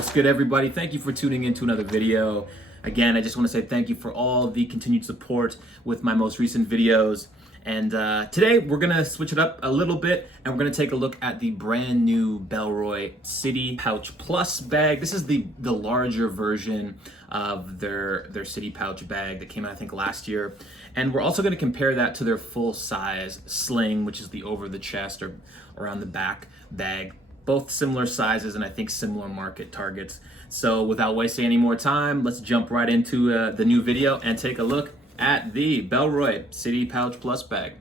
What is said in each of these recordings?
What's good, everybody? Thank you for tuning in to another video. Again, I just want to say thank you for all the continued support with my most recent videos. And today we're gonna switch it up a little bit, and we're gonna take a look at the brand new Bellroy City Pouch Plus bag. This is the larger version of their City Pouch bag that came out, I think, last year. And we're also gonna compare that to their full size Sling, which is the over the chest or around the back bag. Both similar sizes and I think similar market targets. So without wasting any more time, let's jump right into the new video and take a look at the Bellroy City Pouch Plus bag.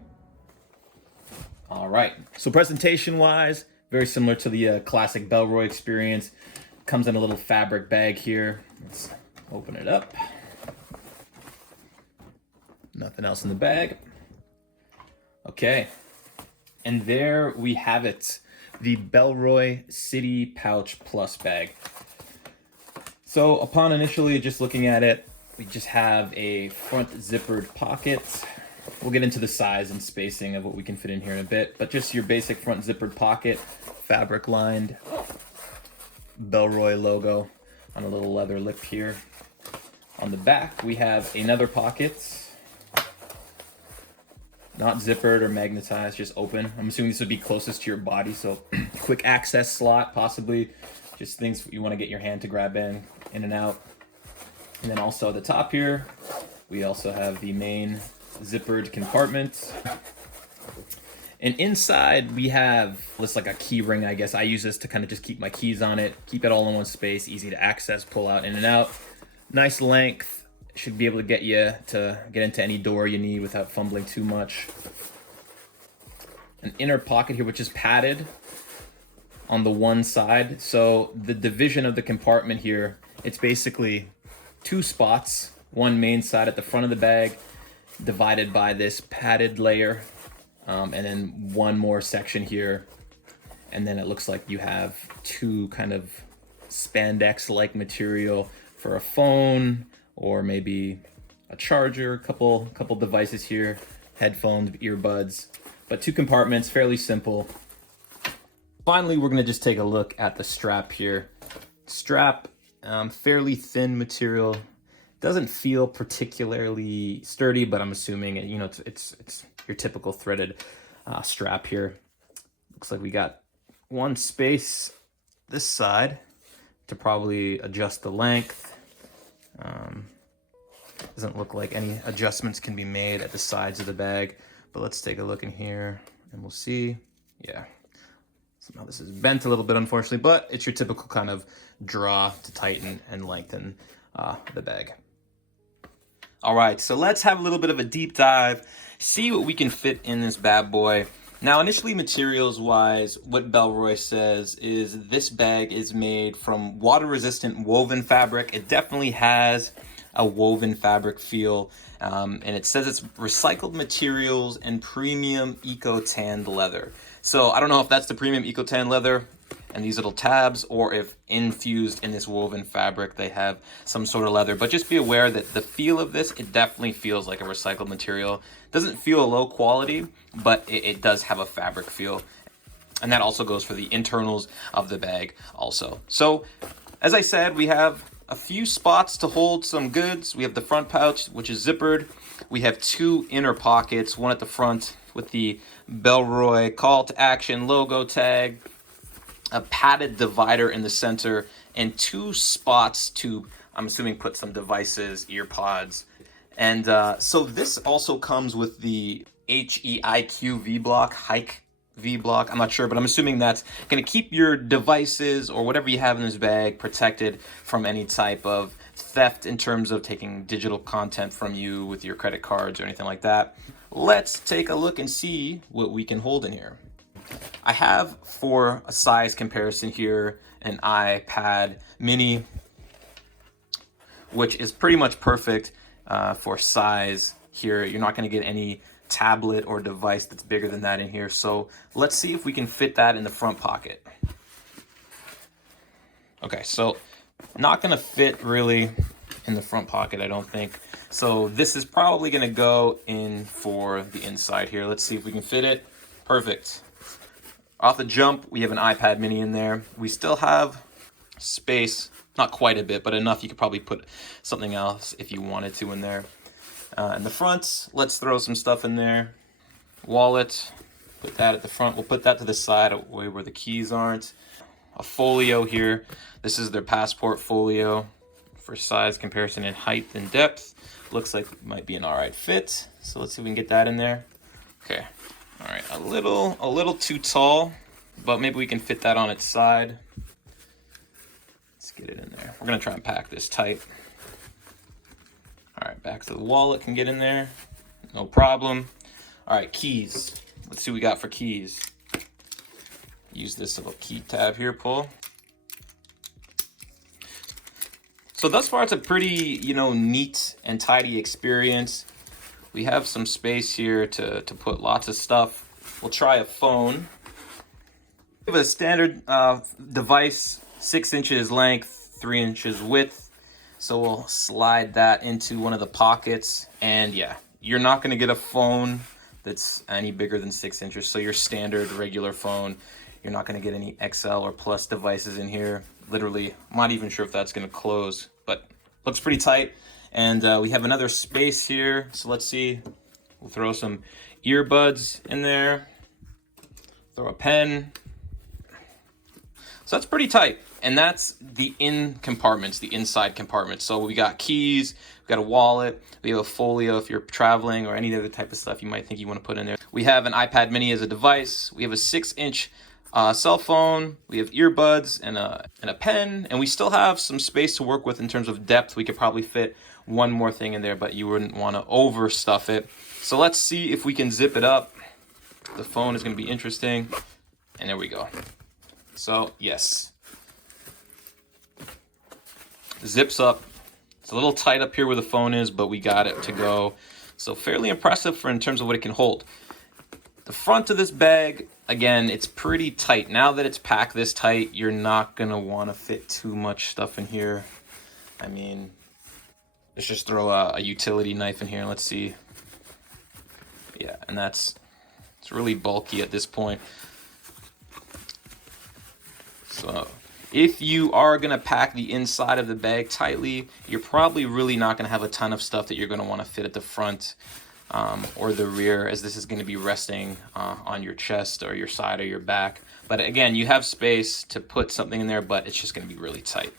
All right, so presentation wise, very similar to the classic Bellroy experience. Comes in a little fabric bag here. Let's open it up. Nothing else in the bag. Okay, and there we have it. The Bellroy City Pouch Plus bag. So upon initially just looking at it, we just have a front zippered pocket. We'll get into the size and spacing of what we can fit in here in a bit, but just your basic front zippered pocket, fabric lined, Bellroy logo on a little leather lip here. On the back, we have another pocket. Not zippered or magnetized, just open. I'm assuming this would be closest to your body, so quick access slot, possibly. Just things you want to get your hand to grab in and out. And then also at the top here, we also have the main zippered compartment. And inside we have, looks like a key ring, I guess. I use this to kind of just keep my keys on it, keep it all in one space, easy to access, pull out, in and out. Nice length. Should be able to get you to get into any door you need without fumbling too much. An inner pocket here, which is padded on the one side. So the division of the compartment here, it's basically two spots, one main side at the front of the bag, divided by this padded layer, and then one more section here. And then it looks like you have two kind of spandex-like material for a phone, or maybe a charger, a couple devices here, headphones, earbuds, but two compartments, fairly simple. Finally, we're gonna just take a look at the strap here. Strap, fairly thin material. Doesn't feel particularly sturdy, but I'm assuming it's your typical threaded strap here. Looks like we got one space this side to probably adjust the length. Doesn't look like any adjustments can be made at the sides of the bag, but let's take a look in here and we'll see. Yeah, somehow this is bent a little bit, unfortunately, but it's your typical kind of draw to tighten and lengthen the bag. All right, so let's have a little bit of a deep dive, see what we can fit in this bad boy. Now, initially, materials-wise, what Bellroy says is this bag is made from water-resistant woven fabric. It definitely has a woven fabric feel, and it says it's recycled materials and premium eco-tanned leather. So I don't know if that's the premium eco-tanned leather and these little tabs, or if infused in this woven fabric they have some sort of leather. But just be aware that the feel of this, it definitely feels like a recycled material. Doesn't feel low quality, but it does have a fabric feel. And that also goes for the internals of the bag also. So as I said, we have a few spots to hold some goods. We have the front pouch, which is zippered. We have two inner pockets, one at the front with the Bellroy call to action logo tag, a padded divider in the center, and two spots to, I'm assuming, put some devices, ear pods. And so this also comes with the HEIQ V-block, hike V-block. I'm not sure, but I'm assuming that's going to keep your devices or whatever you have in this bag protected from any type of theft in terms of taking digital content from you with your credit cards or anything like that. Let's take a look and see what we can hold in here. I have, for a size comparison here, an iPad mini, which is pretty much perfect for size here. You're not going to get any tablet or device that's bigger than that in here. So let's see if we can fit that in the front pocket. Okay, so not going to fit really in the front pocket, I don't think. So this is probably going to go in for the inside here. Let's see if we can fit it. Perfect. Off the jump, we have an iPad mini in there. We still have space, not quite a bit, but enough. You could probably put something else if you wanted to in there. In the front, let's throw some stuff in there. Wallet, put that at the front. We'll put that to the side away where the keys aren't. A folio here. This is their passport folio for size comparison in height and depth. Looks like it might be an alright fit. So let's see if we can get that in there. Okay. Alright, a little too tall, but maybe we can fit that on its side. Let's get it in there. We're gonna try and pack this tight. Alright, back to the wallet can get in there. No problem. Alright, keys. Let's see what we got for keys. Use this little key tab here, pull. So thus far, it's a pretty, neat and tidy experience. We have some space here to put lots of stuff. We'll try a phone. We have a standard device, 6 inches length, 3 inches width. So we'll slide that into one of the pockets. And yeah, you're not gonna get a phone that's any bigger than 6 inches. So your standard regular phone, you're not gonna get any XL or Plus devices in here. Literally, I'm not even sure if that's gonna close, but looks pretty tight. And we have another space here. So let's see, we'll throw some earbuds in there, throw a pen. So that's pretty tight. And that's the compartments, the inside compartments. So we got keys, we got a wallet, we have a folio if you're traveling or any other type of stuff you might think you want to put in there. We have an iPad mini as a device. We have a 6-inch cell phone, we have earbuds and a pen, and we still have some space to work with in terms of depth. We could probably fit one more thing in there, but you wouldn't want to overstuff it. So let's see if we can zip it up. The phone is going to be interesting. And there we go. So yes, zips up. It's a little tight up here where the phone is, but we got it to go. So fairly impressive in terms of what it can hold. The front of this bag, again, it's pretty tight. Now that it's packed this tight, you're not gonna want to fit too much stuff in here. I mean, let's just throw a utility knife in here. Let's see. Yeah, and it's really bulky at this point. So if you are gonna pack the inside of the bag tightly, you're probably really not gonna have a ton of stuff that you're gonna want to fit at the front. Or the rear, as this is going to be resting on your chest or your side or your back. But again, you have space to put something in there, but it's just going to be really tight.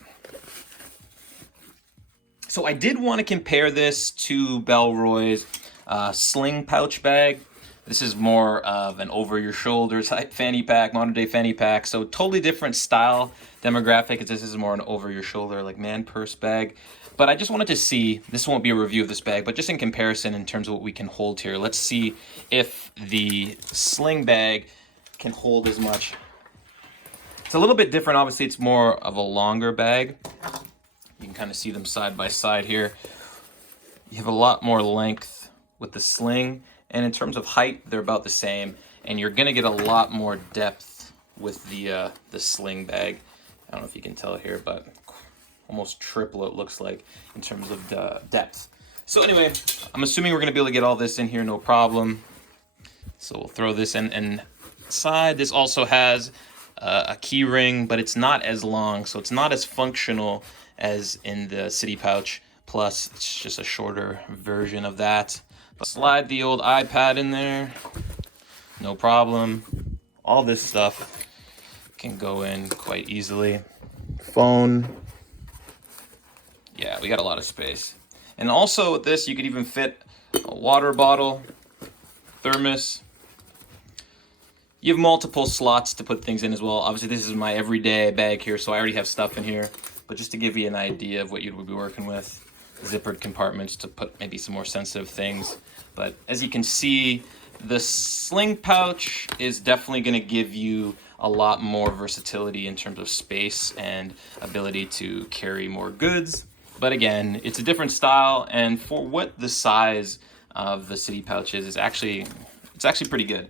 So I did want to compare this to Bellroy's Sling pouch bag. This is more of an over-your-shoulder type fanny pack, modern-day fanny pack. So totally different style demographic. This is more an over-your-shoulder, like man purse bag. But I just wanted to see, this won't be a review of this bag, but just in comparison in terms of what we can hold here. Let's see if the Sling bag can hold as much. It's a little bit different. Obviously, it's more of a longer bag. You can kind of see them side by side here. You have a lot more length with the Sling. And in terms of height, they're about the same. And you're going to get a lot more depth with the Sling bag. I don't know if you can tell here, but almost triple it looks like in terms of the depth. So anyway, I'm assuming we're going to be able to get all this in here, no problem. So we'll throw this in. And side, this also has a key ring, but it's not as long, so it's not as functional as in the City Pouch Plus. It's just a shorter version of that. But slide the old iPad in there, no problem. All this stuff can go in quite easily. Phone. Yeah, we got a lot of space. And also with this, you could even fit a water bottle, thermos. You have multiple slots to put things in as well. Obviously, this is my everyday bag here, so I already have stuff in here. But just to give you an idea of what you would be working with, zippered compartments to put maybe some more sensitive things. But as you can see, the Sling pouch is definitely going to give you a lot more versatility in terms of space and ability to carry more goods. But again, it's a different style, and for what the size of the City Pouch is, it's actually pretty good.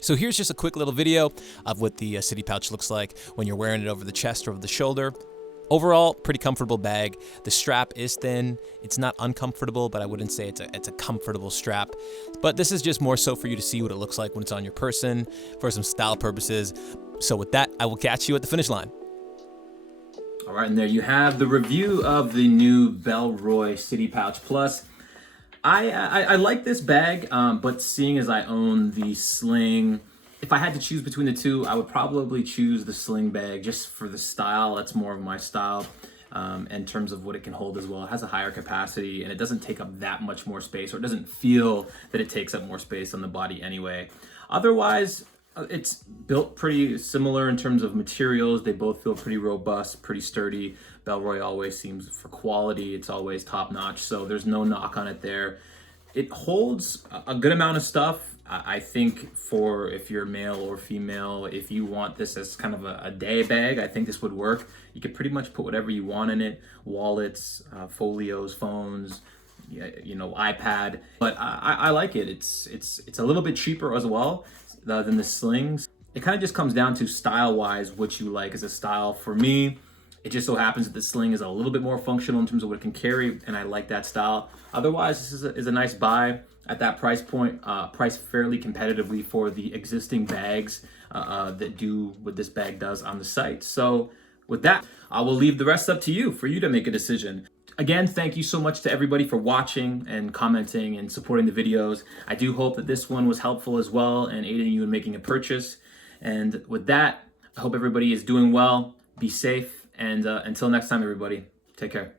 So here's just a quick little video of what the City Pouch looks like when you're wearing it over the chest or over the shoulder. Overall, pretty comfortable bag. The strap is thin. It's not uncomfortable, but I wouldn't say it's a comfortable strap. But this is just more so for you to see what it looks like when it's on your person for some style purposes. So with that, I will catch you at the finish line. All right, and there you have the review of the new Bellroy City Pouch Plus. I like this bag, but seeing as I own the Sling, if I had to choose between the two, I would probably choose the Sling bag just for the style. That's more of my style in terms of what it can hold as well. It has a higher capacity and it doesn't take up that much more space, or it doesn't feel that it takes up more space on the body anyway. Otherwise, it's built pretty similar in terms of materials. They both feel pretty robust, pretty sturdy. Bellroy always seems, for quality, it's always top notch. So there's no knock on it there. It holds a good amount of stuff. I think for if you're male or female, if you want this as kind of a day bag, I think this would work. You could pretty much put whatever you want in it: wallets, folios, phones, iPad. But I like it. It's a little bit cheaper as well than the Slings. It kind of just comes down to style-wise what you like as a style. For me, it just so happens that the Sling is a little bit more functional in terms of what it can carry, and I like that style. Otherwise, this is a nice buy at that price point, priced fairly competitively for the existing bags that do what this bag does on the site. So with that, I will leave the rest up to you for you to make a decision. Again, thank you so much to everybody for watching and commenting and supporting the videos. I do hope that this one was helpful as well and aiding you in making a purchase. And with that, I hope everybody is doing well, be safe, and until next time, everybody, take care.